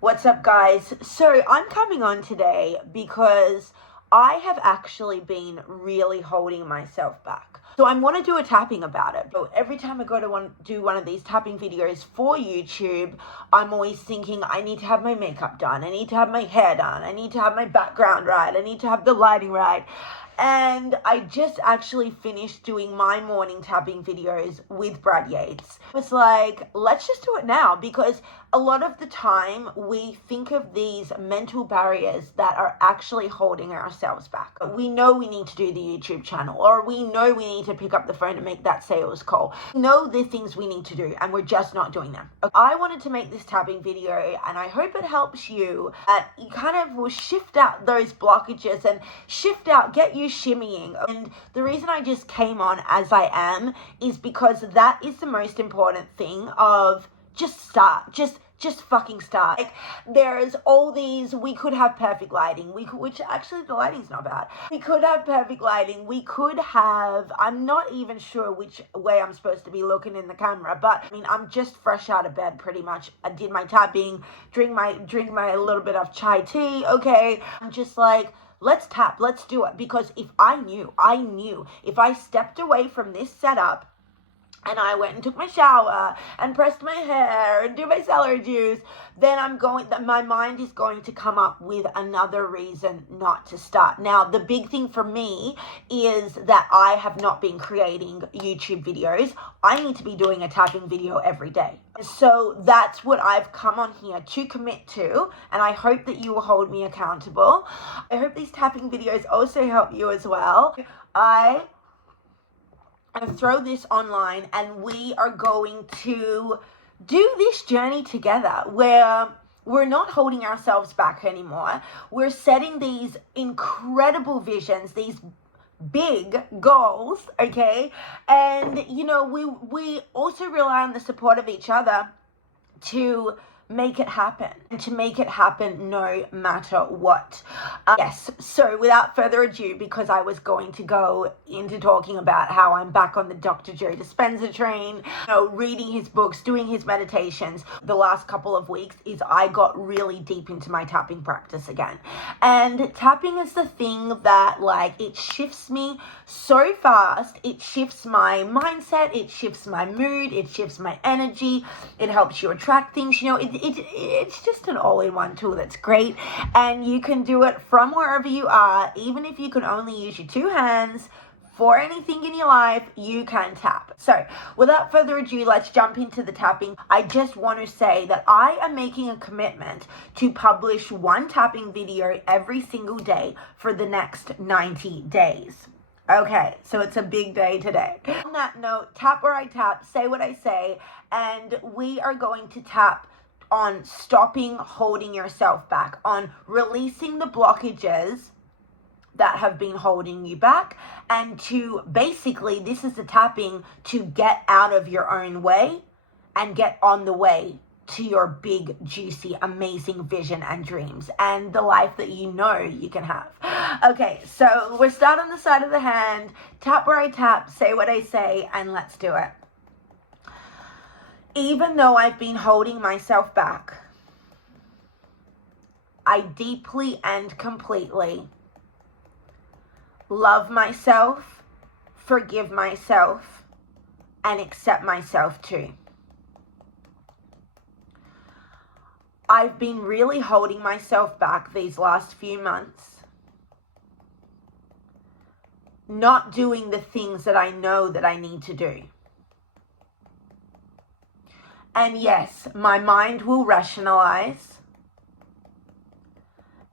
What's up, guys? So I'm coming on today because I have actually been really holding myself back. So I want to do a tapping about it. So every time I go to do one of these tapping videos for YouTube, I'm always thinking I need to have my makeup done. I need to have my hair done. I need to have my background right. I need to have the lighting right. And I just actually finished doing my morning tapping videos with Brad Yates. It's like, let's just do it now, because a lot of the time we think of these mental barriers that are actually holding ourselves back. We know we need to do the YouTube channel, or we know we need to pick up the phone and make that sales call. We know the things we need to do and we're just not doing them. I wanted to make this tapping video, and I hope it helps you, that you kind of will shift out those blockages and get you shimmying. And the reason I just came on as I am is because that is the most important thing of just start. Just fucking start. Like, there's all these, we could have perfect lighting, which actually the lighting's not bad. We could have perfect lighting. We could have, I'm not even sure which way I'm supposed to be looking in the camera, but I mean, I'm just fresh out of bed pretty much. I did my tapping, drink my little bit of chai tea. Okay. I'm just like, let's tap, let's do it. Because if I knew if I stepped away from this setup and I went and took my shower and pressed my hair and do my celery juice, then my mind is going to come up with another reason not to start. Now, the big thing for me is that I have not been creating YouTube videos. I need to be doing a tapping video every day. So that's what I've come on here to commit to, and I hope that you will hold me accountable. I hope these tapping videos also help you as well. I throw this online, and we are going to do this journey together where we're not holding ourselves back anymore. We're setting these incredible visions, these big goals, okay? And you know, we also rely on the support of each other to make it happen, and to make it happen no matter what. Yes, so without further ado, because I was going to go into talking about how I'm back on the Dr. Joe Dispenza train, you know, reading his books, doing his meditations, the last couple of weeks is I got really deep into my tapping practice again. And tapping is the thing that, like, it shifts me so fast. It shifts my mindset, it shifts my mood, it shifts my energy, it helps you attract things. You know, it's just an all-in-one tool that's great, and you can do it from wherever you are. Even if you can only use your two hands for anything in your life, you can tap. So without further ado, let's jump into the tapping. I just want to say that I am making a commitment to publish one tapping video every single day for the next 90 days. Okay, so it's a big day today. On that note, tap where I tap, say what I say, and we are going to tap on stopping holding yourself back, on releasing the blockages that have been holding you back, and to basically, this is the tapping to get out of your own way and get on the way to your big, juicy, amazing vision and dreams and the life that you know you can have. Okay, so we're starting on the side of the hand, tap where I tap, say what I say, and let's do it. Even though I've been holding myself back, I deeply and completely love myself, forgive myself, and accept myself too. I've been really holding myself back these last few months, not doing the things that I know that I need to do. And yes, my mind will rationalize,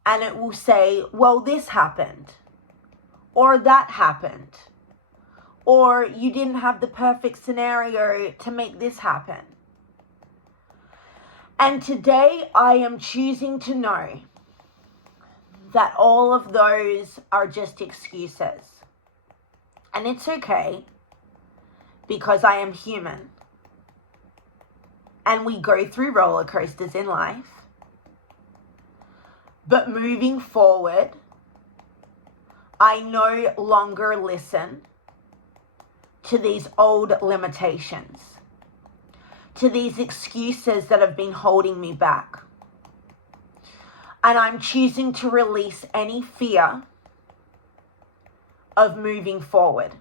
and it will say, well, this happened, or that happened, or you didn't have the perfect scenario to make this happen. And today I am choosing to know that all of those are just excuses. And it's okay, because I am human. And we go through roller coasters in life. But moving forward, I no longer listen to these old limitations, to these excuses that have been holding me back. And I'm choosing to release any fear of moving forward.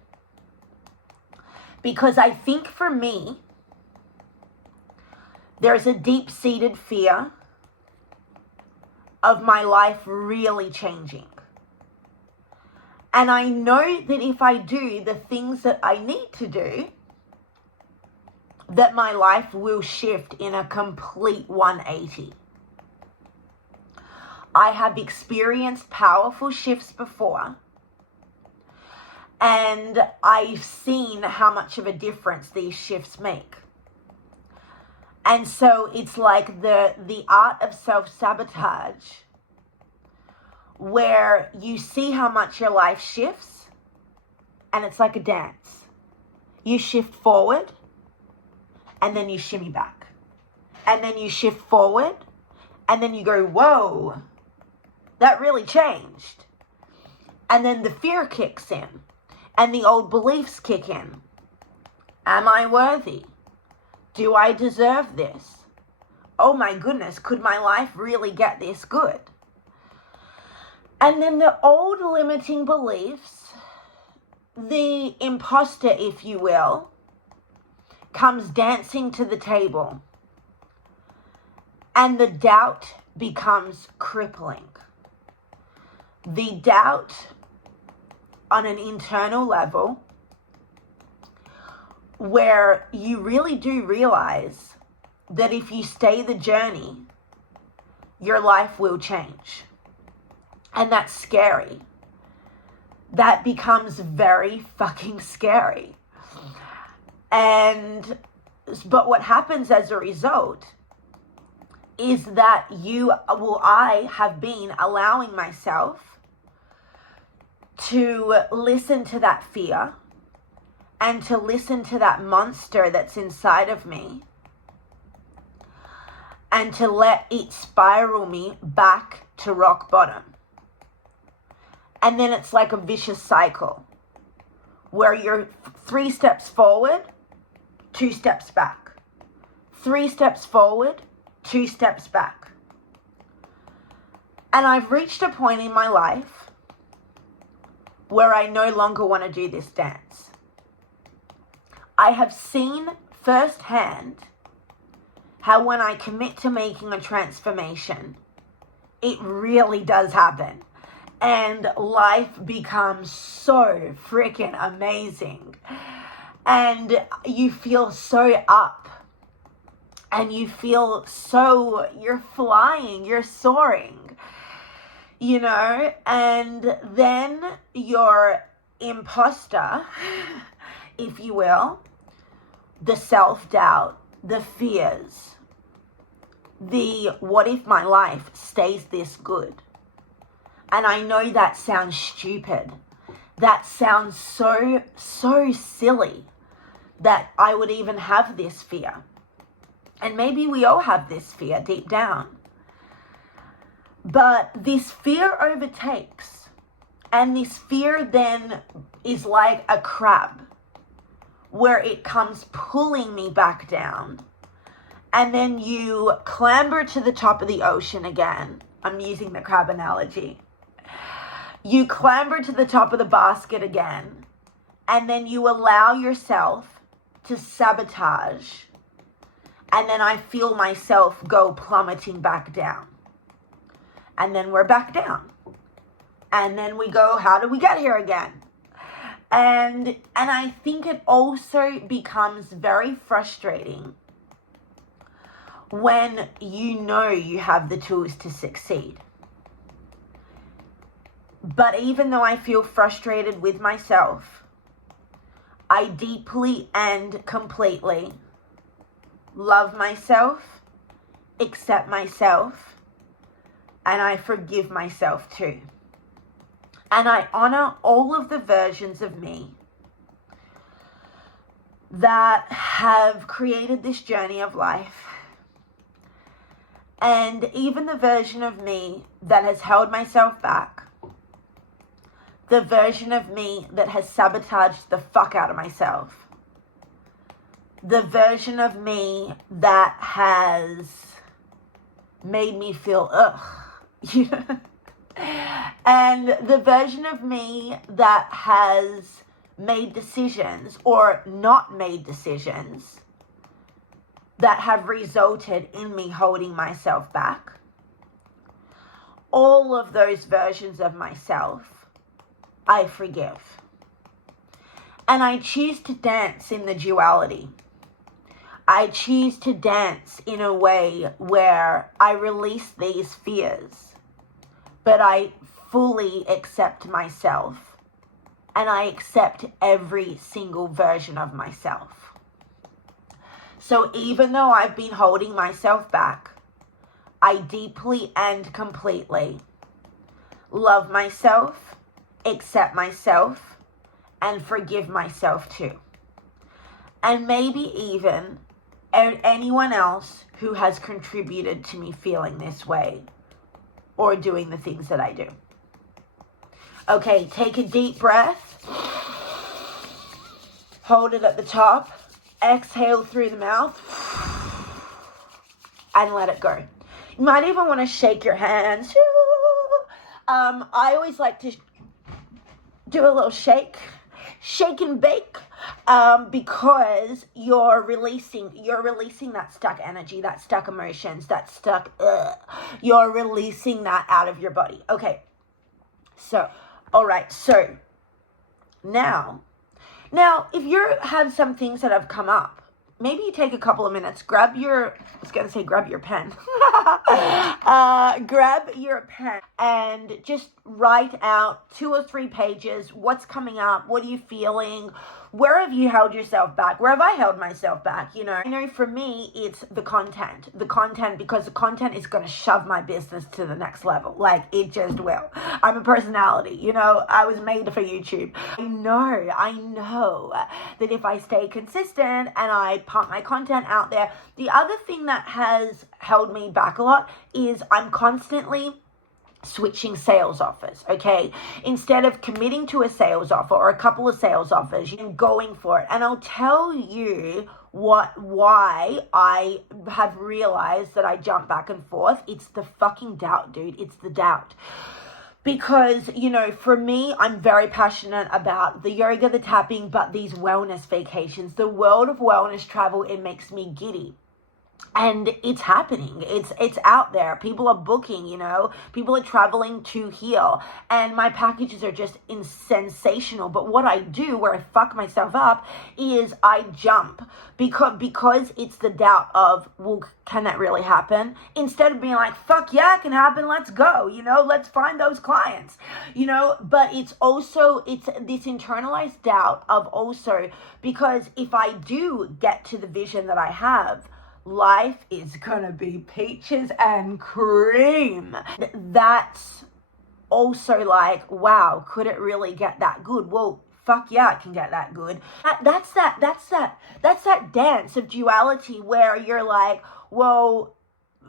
Because I think for me, there's a deep-seated fear of my life really changing. And I know that if I do the things that I need to do, that my life will shift in a complete 180. I have experienced powerful shifts before, and I've seen how much of a difference these shifts make. And so it's like the art of self-sabotage, where you see how much your life shifts, and it's like a dance. You shift forward, and then you shimmy back. And then you shift forward, and then you go, whoa, that really changed. And then the fear kicks in, and the old beliefs kick in. Am I worthy? Do I deserve this? Oh my goodness, could my life really get this good? And then the old limiting beliefs, the imposter, if you will, comes dancing to the table. And the doubt becomes crippling. The doubt on an internal level, where you really do realize that if you stay the journey, your life will change. And that's scary. That becomes very fucking scary. But what happens as a result is that I have been allowing myself to listen to that fear and to listen to that monster that's inside of me and to let it spiral me back to rock bottom. And then it's like a vicious cycle where you're 3 steps forward, 2 steps back. 3 steps forward, 2 steps back. And I've reached a point in my life where I no longer want to do this dance. I have seen firsthand how when I commit to making a transformation, it really does happen. And life becomes so freaking amazing. And you feel so up. And you feel so, you're flying, you're soaring. You know? And then your imposter, if you will, the self-doubt, the fears, the what if my life stays this good? And I know that sounds stupid. That sounds so silly that I would even have this fear. And maybe we all have this fear deep down. But this fear overtakes. And this fear then is like a crab, where it comes pulling me back down. And then you clamber to the top of the ocean again. I'm using the crab analogy. You clamber to the top of the basket again, and then you allow yourself to sabotage. And then I feel myself go plummeting back down. And then we're back down. And then we go, how do we get here again? And I think it also becomes very frustrating when you know you have the tools to succeed. But even though I feel frustrated with myself, I deeply and completely love myself, accept myself, and I forgive myself too. And I honor all of the versions of me that have created this journey of life. And even the version of me that has held myself back. The version of me that has sabotaged the fuck out of myself. The version of me that has made me feel, And the version of me that has made decisions or not made decisions that have resulted in me holding myself back, all of those versions of myself, I forgive. And I choose to dance in the duality. I choose to dance in a way where I release these fears, but I fully accept myself, and I accept every single version of myself. So even though I've been holding myself back, I deeply and completely love myself, accept myself, and forgive myself too. And maybe even anyone else who has contributed to me feeling this way or doing the things that I do. Okay, take a deep breath. Hold it at the top. Exhale through the mouth. And let it go. You might even want to shake your hands. I always like to do a little shake and bake, because you're releasing that stuck energy, that stuck emotions, that stuck, you're releasing that out of your body. Okay. So, all right. So now, if you have some things that have come up, maybe you take a couple of minutes, grab your pen, grab your pen and just write out 2 or 3 pages. What's coming up? What are you feeling? Where have you held yourself back? Where have I held myself back? I know for me, it's the content, because the content is going to shove my business to the next level. Like, it just will. I'm a personality, I was made for YouTube. I know that if I stay consistent and I pump my content out there, the other thing that has held me back a lot is I'm constantly switching sales offers, okay? Instead of committing to a sales offer or a couple of sales offers, you're going for it. And I'll tell you why I have realized that I jump back and forth. It's the fucking doubt, dude. It's the doubt. Because, for me, I'm very passionate about the yoga, the tapping, but these wellness vacations, the world of wellness travel, it makes me giddy. And it's happening. It's out there. People are booking, people are traveling to heal. And my packages are just sensational. But what I do, where I fuck myself up, is I jump because it's the doubt of, well, can that really happen? Instead of being like, fuck yeah, it can happen. Let's go, let's find those clients, but it's this internalized doubt of also, because if I do get to the vision that I have, life is gonna be peaches and cream. That's also like, wow, could it really get that good? Well, fuck yeah, it can get that good. That's that dance of duality where you're like, whoa,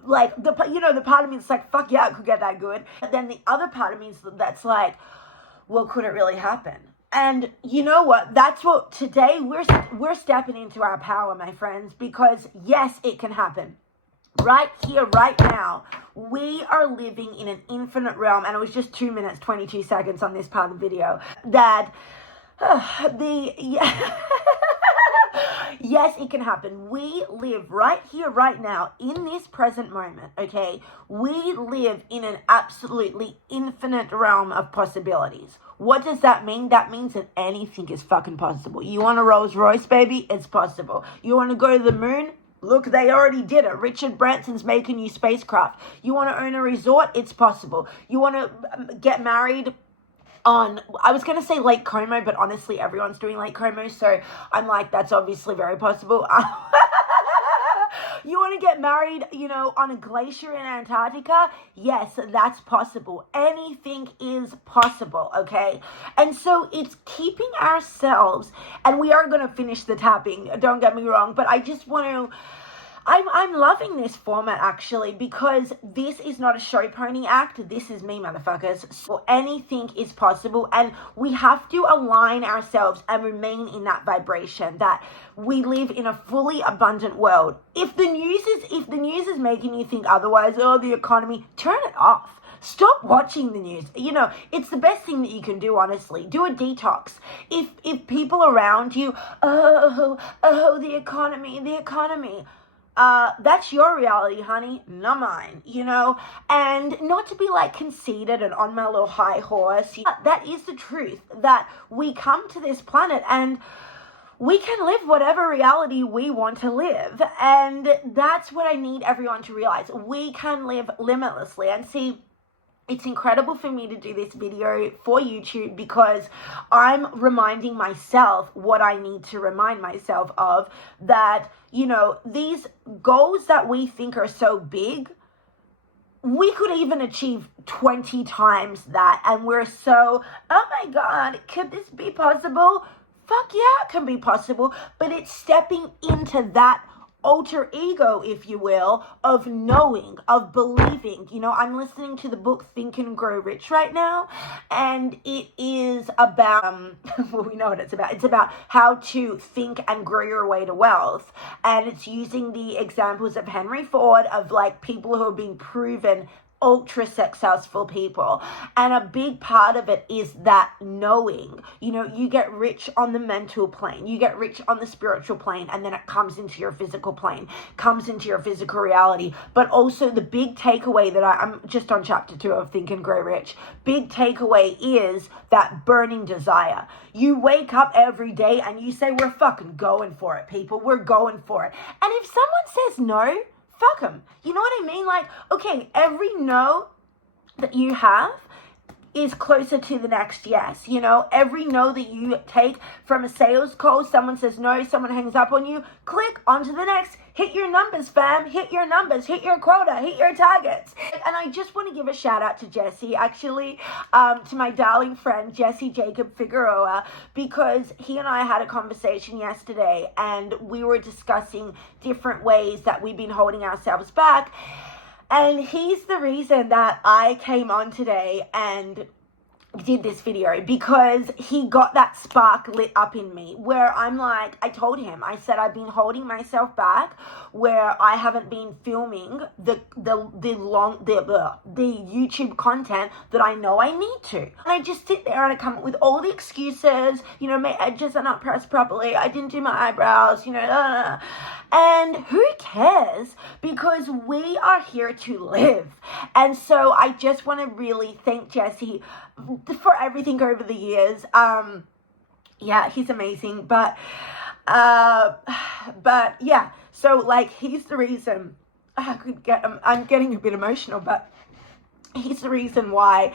like the part of me that's like, fuck yeah, it could get that good. But then the other part of me that's like, well, could it really happen? And you know what? That's what today we're stepping into our power, my friends, because yes, it can happen. Right here, right now, we are living in an infinite realm. And it was just 2 minutes, 22 seconds on this part of the video that yes, it can happen. We live right here, right now, in this present moment, okay? We live in an absolutely infinite realm of possibilities. What does that mean? That means that anything is fucking possible. You want a Rolls Royce, baby? It's possible. You want to go to the moon? Look, they already did it. Richard Branson's making you spacecraft. You want to own a resort? It's possible. You want to get married on, I was going to say Lake Como, but honestly, everyone's doing Lake Como, so I'm like, that's obviously very possible. You want to get married, on a glacier in Antarctica? Yes, that's possible. Anything is possible, okay? And so it's keeping ourselves, and we are going to finish the tapping, don't get me wrong, but I just want to, I'm loving this format actually, because this is not a show pony act. This is me, motherfuckers. So anything is possible, and we have to align ourselves and remain in that vibration that we live in a fully abundant world. If the news is making you think otherwise, the economy, turn it off. Stop watching the news. You know, it's the best thing that you can do, honestly. Do a detox. If people around you, the economy, that's your reality, honey, not mine, you know? And not to be like conceited and on my little high horse. That is the truth, that we come to this planet and we can live whatever reality we want to live. And that's what I need everyone to realize. We can live limitlessly. And see, it's incredible for me to do this video for YouTube because I'm reminding myself what I need to remind myself of, that, you know, these goals that we think are so big, we could even achieve 20 times that. And we're so, oh my God, could this be possible? Fuck yeah, it can be possible, but it's stepping into that alter ego, if you will, of knowing, of believing. You know, I'm listening to the book Think and Grow Rich right now, and it is about, well, we know what it's about. It's about how to think and grow your way to wealth, and it's using the examples of Henry Ford, of like people who have been proven ultra successful people. And a big part of it is that knowing. You know, you get rich on the mental plane, you get rich on the spiritual plane, and then it comes into your physical plane, comes into your physical reality. But also the big takeaway that I'm just on chapter 2 of Think and Grow Rich. Big takeaway is that burning desire. You wake up every day and you say, we're fucking going for it, people. We're going for it. And if someone says no, fuck them. You know what I mean? Like, okay, every no that you have is closer to the next yes. You know, every no that you take from a sales call, someone says no, someone hangs up on you, click on to the next. Hit your numbers, fam. Hit your numbers. Hit your quota. Hit your targets. And I just want to give a shout out to Jesse, actually, to my darling friend, Jesse Jacob Figueroa, because he and I had a conversation yesterday and we were discussing different ways that we've been holding ourselves back. And he's the reason that I came on today and did this video, because he got that spark lit up in me where I'm like, I told him, I said, I've been holding myself back where I haven't been filming the YouTube content that I know I need to. And I just sit there and I come up with all the excuses, you know, my edges are not pressed properly, I didn't do my eyebrows, you know, and who cares, because we are here to live. And so I just want to really thank Jesse for everything over the years. Yeah, he's amazing, but yeah, so like, he's the reason I'm getting a bit emotional, but he's the reason why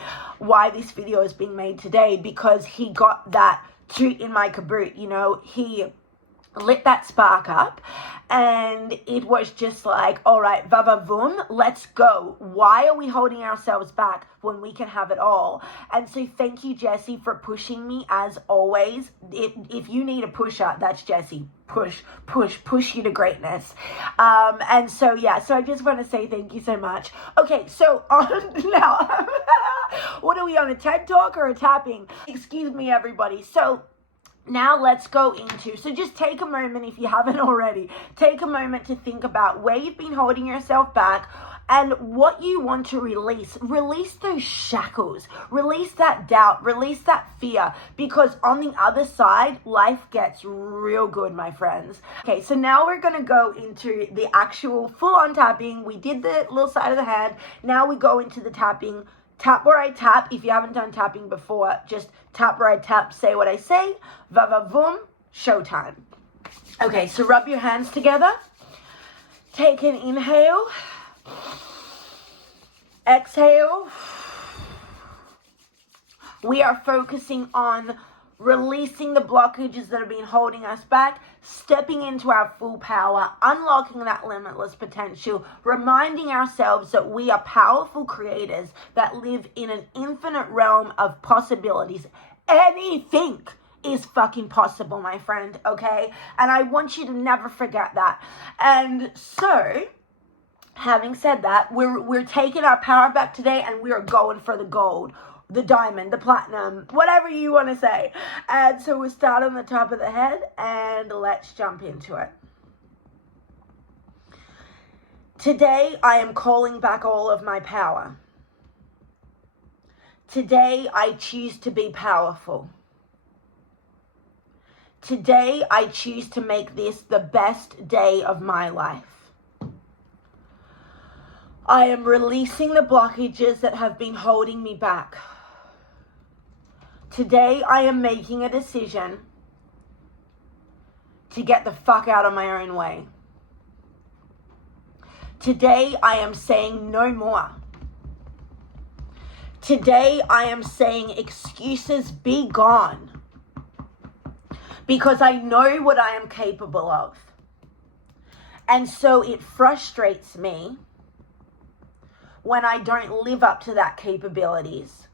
this video is being made today, because he got that toot in my caboot, you know, he lit that spark up, and it was just like, all right, va voom, let's go. Why are we holding ourselves back when we can have it all? And so thank you, Jesse, for pushing me as always. If you need a pusher, that's Jesse. Push you to greatness. And so yeah, so I just want to say thank you so much. Okay, so on now, what are we on, a TED Talk or a tapping? Excuse me, everybody. So now let's go into, so just take a moment, if you haven't already, take a moment to think about where you've been holding yourself back and what you want to release. Release those shackles, release that doubt, release that fear, because on the other side, life gets real good, my friends. Okay, so now we're going to go into the actual full-on tapping. We did the little side of the hand. Now we go into the tapping. Tap where I tap. If you haven't done tapping before, just tap where I tap, say what I say. Va va voom, showtime. Okay, so rub your hands together. Take an inhale. Exhale. We are focusing on releasing the blockages that have been holding us back, stepping into our full power, unlocking that limitless potential, reminding ourselves that we are powerful creators that live in an infinite realm of possibilities. Anything is fucking possible, my friend, okay? And I want you to never forget that. And so, having said that, we're taking our power back today and we are going for the gold, the diamond, the platinum, whatever you want to say. And so we'll start on the top of the head and let's jump into it. Today, I am calling back all of my power. Today, I choose to be powerful. Today, I choose to make this the best day of my life. I am releasing the blockages that have been holding me back. Today, I am making a decision to get the fuck out of my own way. Today, I am saying no more. Today, I am saying excuses be gone, because I know what I am capable of. And so it frustrates me when I don't live up to that capabilities.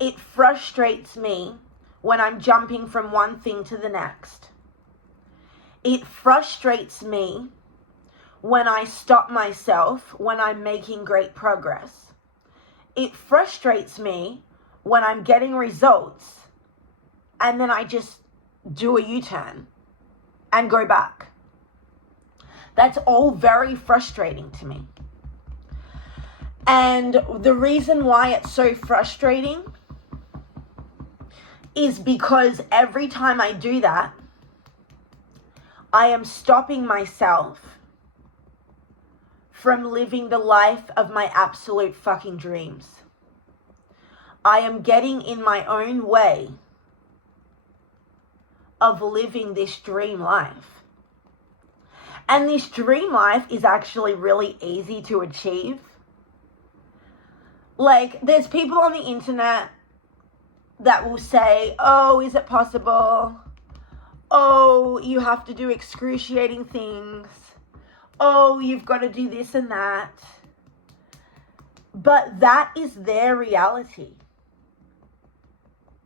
It frustrates me when I'm jumping from one thing to the next. It frustrates me when I stop myself when I'm making great progress. It frustrates me when I'm getting results and then I just do a U-turn and go back. That's all very frustrating to me. And the reason why it's so frustrating is because every time I do that, I am stopping myself from living the life of my absolute fucking dreams. I am getting in my own way of living this dream life. And this dream life is actually really easy to achieve. Like, there's people on the internet that will say, oh, is it possible? Oh, you have to do excruciating things. Oh, you've got to do this and that. But that is their reality.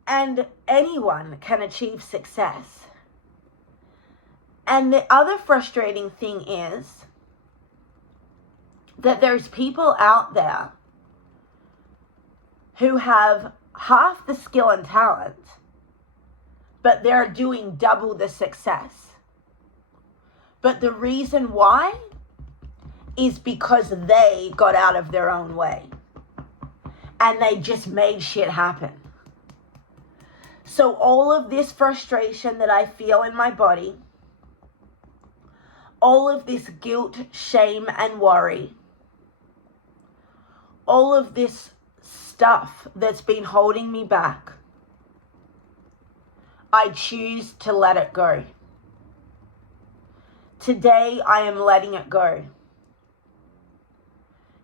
And anyone can achieve success. And the other frustrating thing is that there's people out there who have half the skill and talent, but they're doing double the success. But the reason why is because they got out of their own way and they just made shit happen. So all of this frustration that I feel in my body, all of this guilt, shame, and worry, all of this stuff that's been holding me back, I choose to let it go. Today, I am letting it go.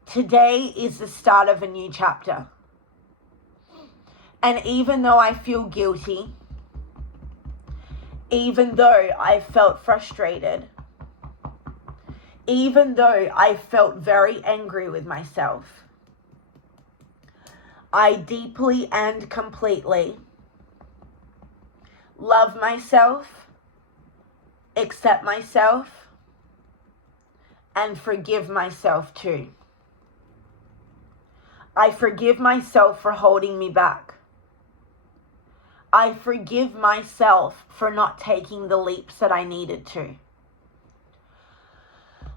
Today is the start of a new chapter. And even though I feel guilty, even though I felt frustrated, even though I felt very angry with myself, I deeply and completely love myself, accept myself, and forgive myself too. I forgive myself for holding me back. I forgive myself for not taking the leaps that I needed to.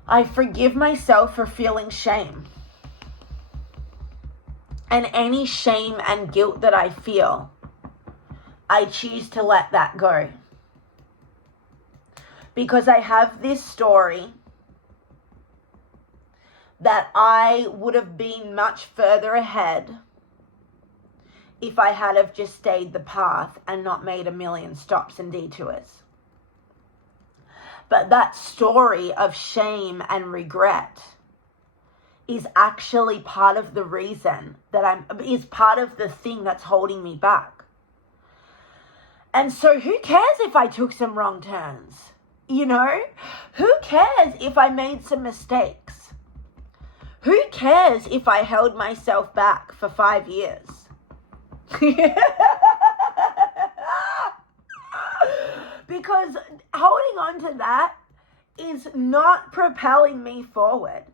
I forgive myself for feeling shame. And any shame and guilt that I feel, I choose to let that go. Because I have this story that I would have been much further ahead if I had have just stayed the path and not made a million stops and detours. But that story of shame and regret is actually part of the reason that is part of the thing that's holding me back. And so who cares if I took some wrong turns? You know, who cares if I made some mistakes? Who cares if I held myself back for 5 years? Because holding on to that is not propelling me forward.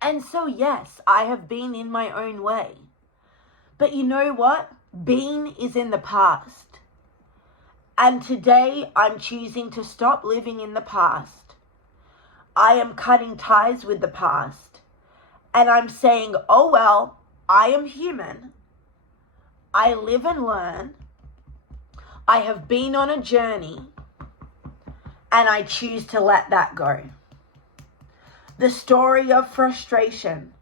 And so, yes, I have been in my own way. But you know what? Being is in the past. And today, I'm choosing to stop living in the past. I am cutting ties with the past. And I'm saying, oh well, I am human. I live and learn. I have been on a journey, and I choose to let that go. The story of frustration,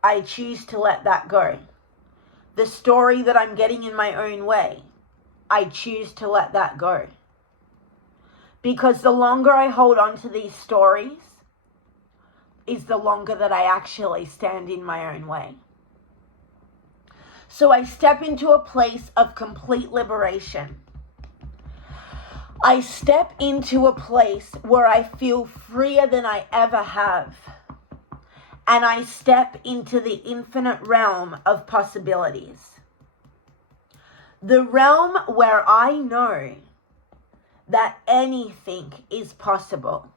I choose to let that go. The story that I'm getting in my own way, I choose to let that go. Because the longer I hold on to these stories, is the longer that I actually stand in my own way. So I step into a place of complete liberation. I step into a place where I feel freer than I ever have. And I step into the infinite realm of possibilities. The realm where I know that anything is possible.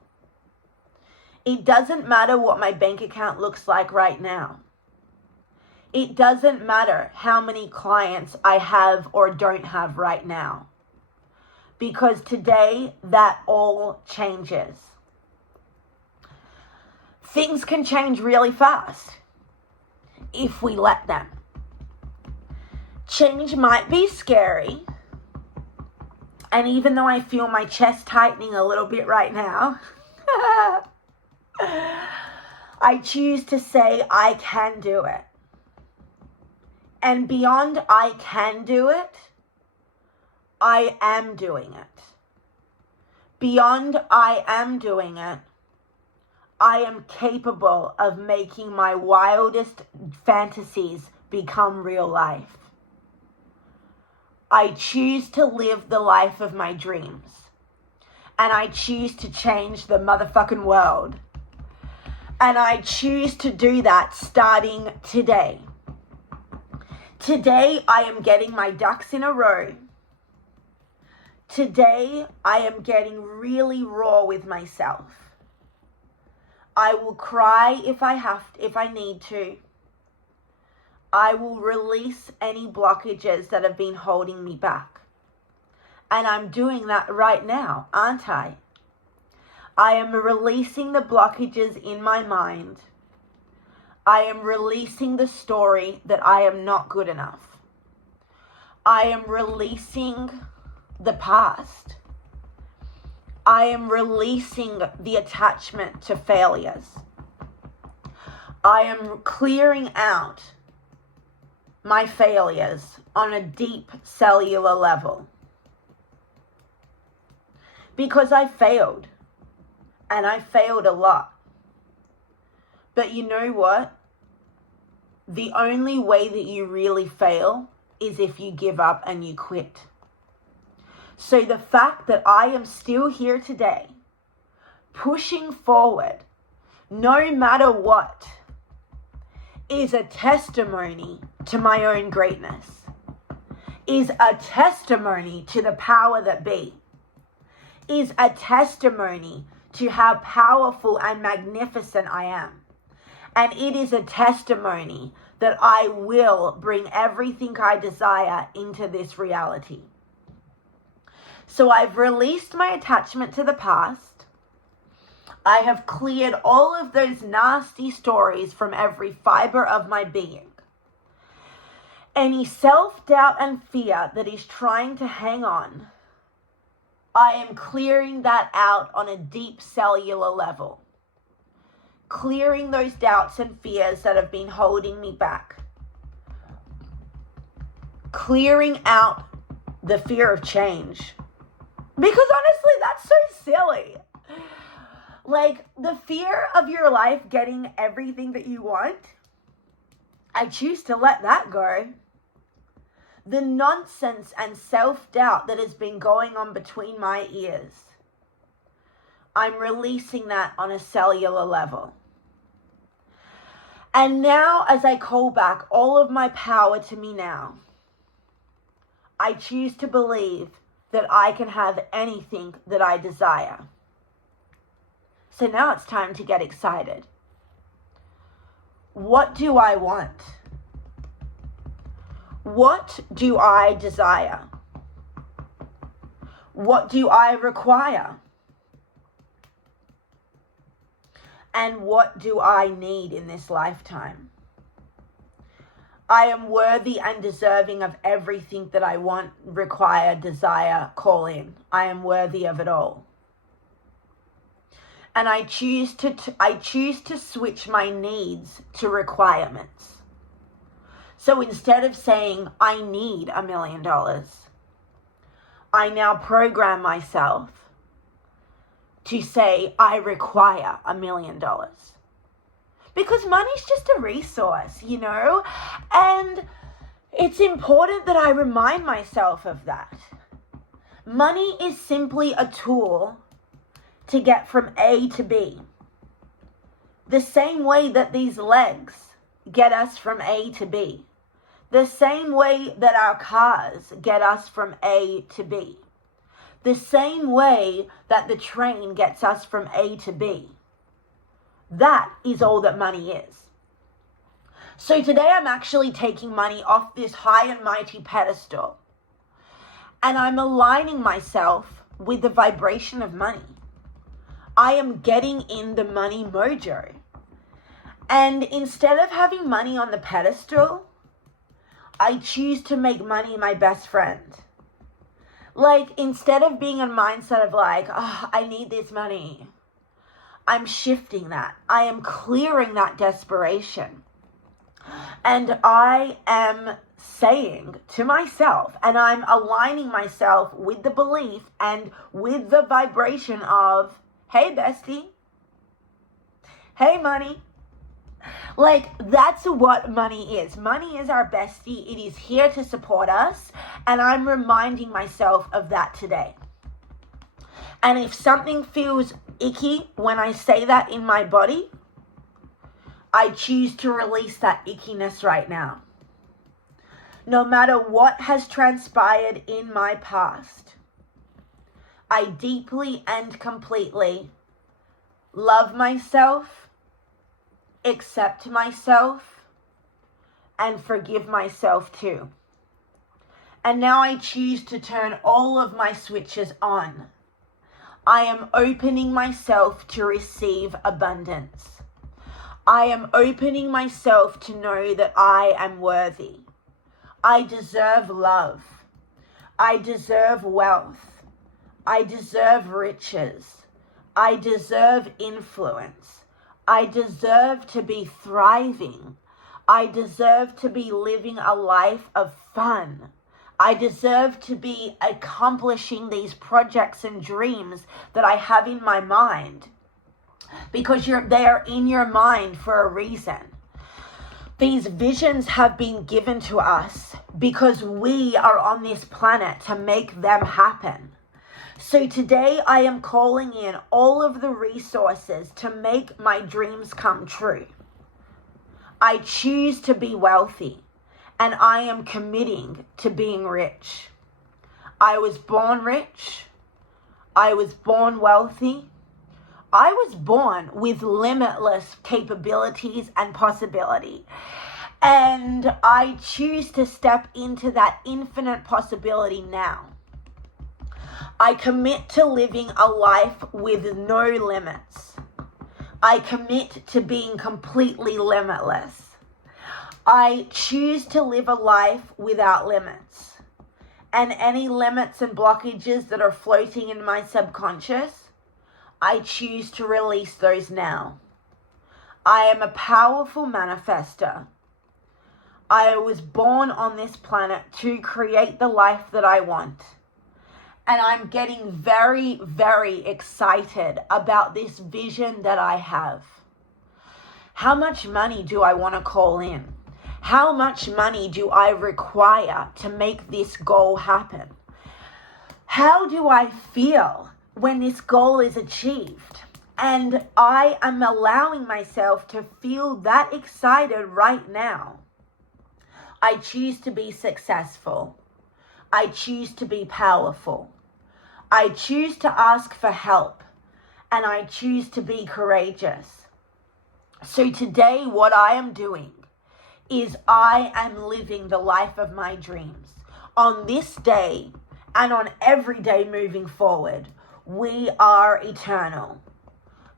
It doesn't matter what my bank account looks like right now. It doesn't matter how many clients I have or don't have right now. Because today, that all changes. Things can change really fast if we let them. Change might be scary. And even though I feel my chest tightening a little bit right now, I choose to say I can do it. And beyond I can do it, I am doing it. Beyond I am doing it, I am capable of making my wildest fantasies become real life. I choose to live the life of my dreams. And I choose to change the motherfucking world. And I choose to do that starting today. Today, I am getting my ducks in a row. Today, I am getting really raw with myself. I will cry if I need to. I will release any blockages that have been holding me back. And I'm doing that right now, aren't I? I am releasing the blockages in my mind. I am releasing the story that I am not good enough. I am releasing the past. I am releasing the attachment to failures. I am clearing out my failures on a deep cellular level. Because I failed. And I failed a lot. But you know what? The only way that you really fail is if you give up and you quit. So the fact that I am still here today, pushing forward, no matter what, is a testimony to my own greatness, is a testimony to the power that be, is a testimony to how powerful and magnificent I am. And it is a testimony that I will bring everything I desire into this reality. So I've released my attachment to the past. I have cleared all of those nasty stories from every fiber of my being. Any self-doubt and fear that is trying to hang on, I am clearing that out on a deep cellular level. Clearing those doubts and fears that have been holding me back. Clearing out the fear of change. Because honestly, that's so silly. Like, the fear of your life getting everything that you want, I choose to let that go. The nonsense and self-doubt that has been going on between my ears, I'm releasing that on a cellular level. And now, as I call back all of my power to me now, I choose to believe that I can have anything that I desire. So now it's time to get excited. What do I want? What do I desire? What do I require? And what do I need in this lifetime? I am worthy and deserving of everything that I want, require, desire, call in. I am worthy of it all. And I choose to switch my needs to requirements. So instead of saying, I need $1 million, I now program myself to say, I require $1 million. Because money's just a resource, And it's important that I remind myself of that. Money is simply a tool to get from A to B. The same way that these legs get us from A to B. The same way that our cars get us from A to B. The same way that the train gets us from A to B. That is all that money is. So today I'm actually taking money off this high and mighty pedestal. And I'm aligning myself with the vibration of money. I am getting in the money mojo. And instead of having money on the pedestal, I choose to make money my best friend. Like, instead of being a mindset of like, I need this money, I'm shifting that. I am clearing that desperation. And I am saying to myself, and I'm aligning myself with the belief and with the vibration of, hey, bestie. Hey, money. Like, that's what money is. Money is our bestie. It is here to support us. And I'm reminding myself of that today. And if something feels icky when I say that in my body, I choose to release that ickiness right now. No matter what has transpired in my past, I deeply and completely love myself, accept myself, and forgive myself too. And now I choose to turn all of my switches on. I am opening myself to receive abundance. I am opening myself to know that I am worthy. I deserve love. I deserve wealth. I deserve riches. I deserve influence. I deserve to be thriving. I deserve to be living a life of fun. I deserve to be accomplishing these projects and dreams that I have in my mind, because they are in your mind for a reason. These visions have been given to us because we are on this planet to make them happen. So today I am calling in all of the resources to make my dreams come true. I choose to be wealthy. And I am committing to being rich. I was born rich. I was born wealthy. I was born with limitless capabilities and possibility. And I choose to step into that infinite possibility now. I commit to living a life with no limits. I commit to being completely limitless. I choose to live a life without limits. And any limits and blockages that are floating in my subconscious, I choose to release those now. I am a powerful manifester. I was born on this planet to create the life that I want. And I'm getting very, very excited about this vision that I have. How much money do I want to call in? How much money do I require to make this goal happen? How do I feel when this goal is achieved? And I am allowing myself to feel that excited right now. I choose to be successful. I choose to be powerful. I choose to ask for help. And I choose to be courageous. So today, what I am doing is I am living the life of my dreams. On this day and on every day moving forward, we are eternal.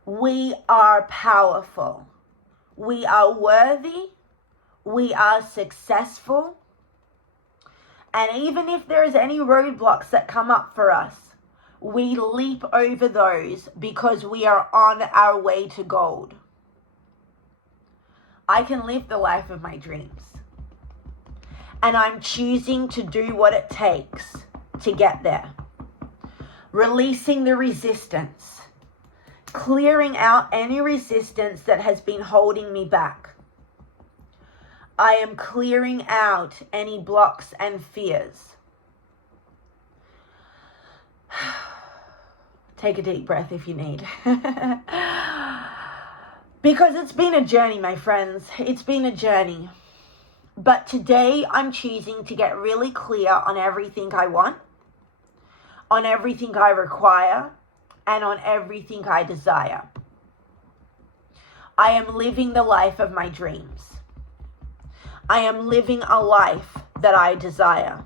We are powerful. We are worthy. we are successful. And even if there's any roadblocks that come up for us, we leap over those because we are on our way to gold. I can live the life of my dreams. And I'm choosing to do what it takes to get there. Releasing the resistance. Clearing out any resistance that has been holding me back. I am clearing out any blocks and fears. Take a deep breath if you need. Because it's been a journey, my friends. It's been a journey. But today I'm choosing to get really clear on everything I want, on everything I require, and on everything I desire. I am living the life of my dreams. I am living a life that I desire.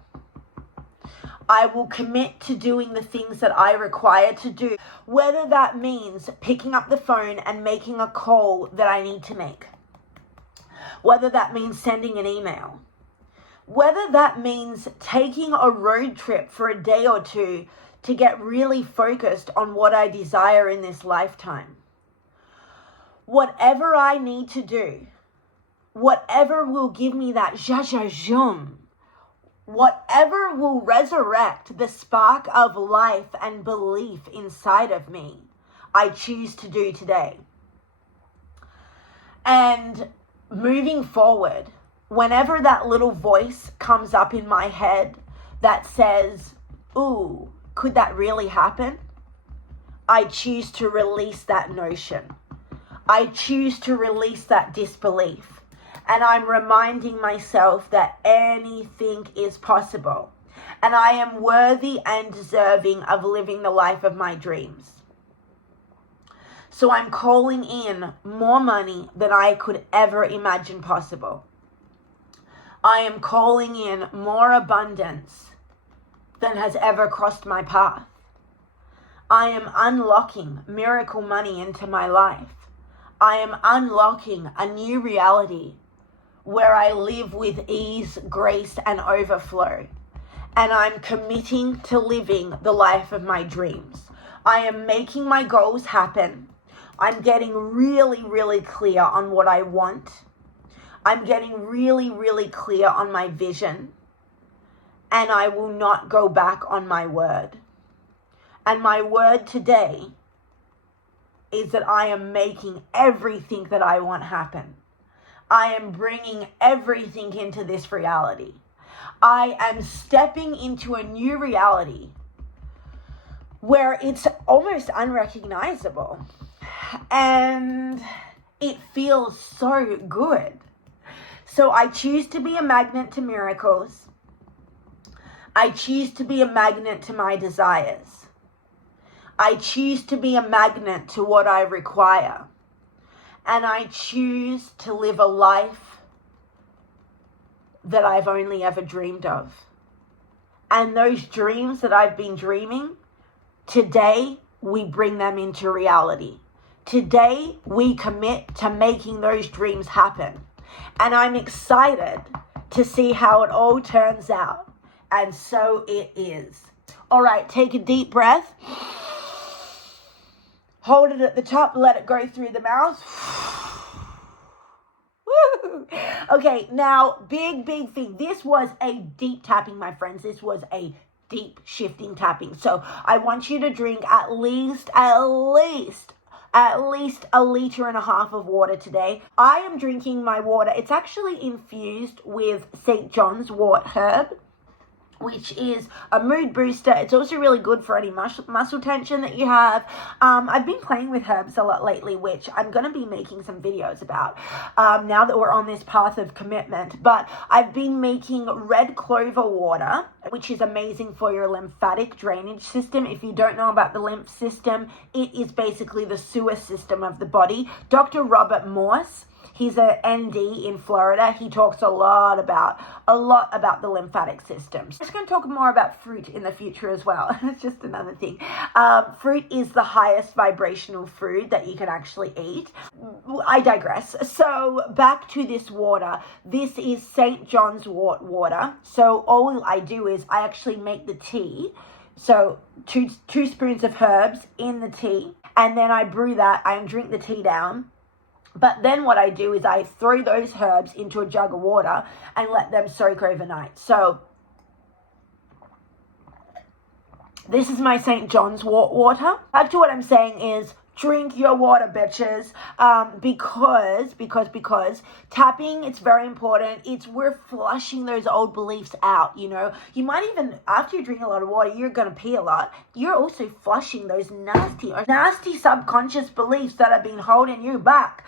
I will commit to doing the things that I require to do, whether that means picking up the phone and making a call that I need to make, whether that means sending an email, whether that means taking a road trip for a day or two to get really focused on what I desire in this lifetime. Whatever I need to do, whatever will give me that zhazhazhum, whatever will resurrect the spark of life and belief inside of me, I choose to do today. And moving forward, whenever that little voice comes up in my head that says, ooh, could that really happen? I choose to release that notion. I choose to release that disbelief. And I'm reminding myself that anything is possible. And I am worthy and deserving of living the life of my dreams. So I'm calling in more money than I could ever imagine possible. I am calling in more abundance than has ever crossed my path. I am unlocking miracle money into my life. I am unlocking a new reality where I live with ease, grace, and overflow. And I'm committing to living the life of my dreams. I am making my goals happen. I'm getting really, really clear on what I want. I'm getting really, really clear on my vision. And I will not go back on my word. And my word today is that I am making everything that I want happen. I am bringing everything into this reality. I am stepping into a new reality where it's almost unrecognizable. And it feels so good. So I choose to be a magnet to miracles. I choose to be a magnet to my desires. I choose to be a magnet to what I require. And I choose to live a life that I've only ever dreamed of. And those dreams that I've been dreaming, today we bring them into reality. Today we commit to making those dreams happen. And I'm excited to see how it all turns out. And so it is. All right, take a deep breath. Hold it at the top, let it go through the mouth. Woo! Okay, now, big thing. This was a deep tapping, my friends. This was a deep shifting tapping. So I want you to drink at least a liter and a half of water today. I am drinking my water. It's actually infused with St. John's wort herb, which is a mood booster. It's also really good for any muscle tension that you have. I've been playing with herbs a lot lately, which I'm going to be making some videos about now that we're on this path of commitment. But I've been making red clover water, which is amazing for your lymphatic drainage system. If you don't know about the lymph system, it is basically the sewer system of the body. Dr. Robert Morse, He's an ND in Florida. He talks a lot about the lymphatic system. I'm just going to talk more about fruit in the future as well. It's just another thing. Fruit is the highest vibrational food that you can actually eat. I digress. So back to this water. This is St. John's wort water. So all I do is I actually make the tea. So two spoons of herbs in the tea, and then I brew that. I drink the tea down. But then what I do is I throw those herbs into a jug of water and let them soak overnight. So this is my St. John's wort water. Back to what I'm saying is, drink your water, bitches, because tapping, it's very important. We're flushing those old beliefs out, you know. You might even, after you drink a lot of water, you're going to pee a lot. You're also flushing those nasty subconscious beliefs that have been holding you back.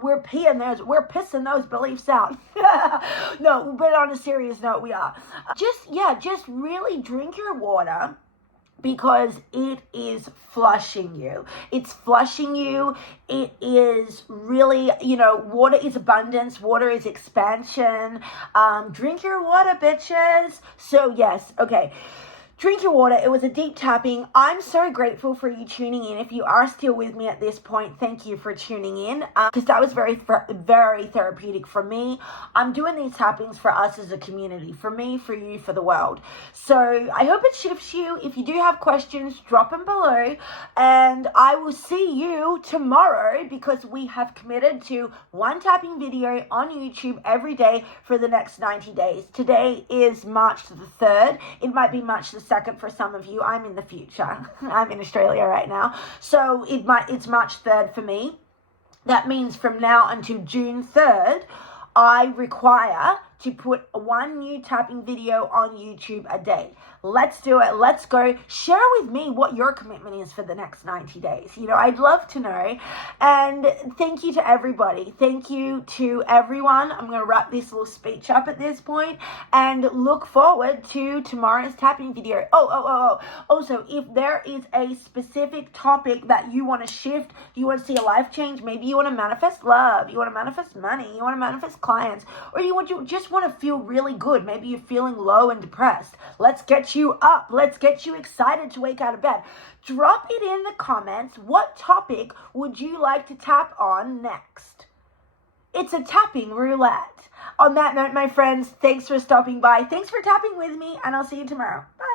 We're pissing those beliefs out. No, but on a serious note, we are. Just really drink your water, because it is flushing you. It's flushing you. It is really, you know, water is abundance. Water is expansion. Drink your water, bitches. So yes, okay. Drink your water. It was a deep tapping. I'm so grateful for you tuning in. If you are still with me at this point, thank you for tuning in, because that was very therapeutic for me. I'm doing these tappings for us as a community, for me, for you, for the world. So I hope it shifts you. If you do have questions, drop them below, and I will see you tomorrow, because we have committed to one tapping video on YouTube every day for the next 90 days. Today is March the 3rd. It might be March the 2nd for some of you. I'm in the future. I'm in Australia right now. So it's March 3rd for me. That means from now until June 3rd, I require to put one new tapping video on YouTube a day. Let's do it. Let's go. Share with me what your commitment is for the next 90 days. You know, I'd love to know. And thank you to everybody. Thank you to everyone. I'm going to wrap this little speech up at this point and look forward to tomorrow's tapping video. Also, if there is a specific topic that you want to shift, you want to see a life change, maybe you want to manifest love, you want to manifest money, you want to manifest clients, or you just want to feel really good. Maybe you're feeling low and depressed. Let's get you up. Let's get you excited to wake out of bed. Drop it in the comments. What topic would you like to tap on next? It's a tapping roulette. On that note, my friends, thanks for stopping by. Thanks for tapping with me, and I'll see you tomorrow. Bye.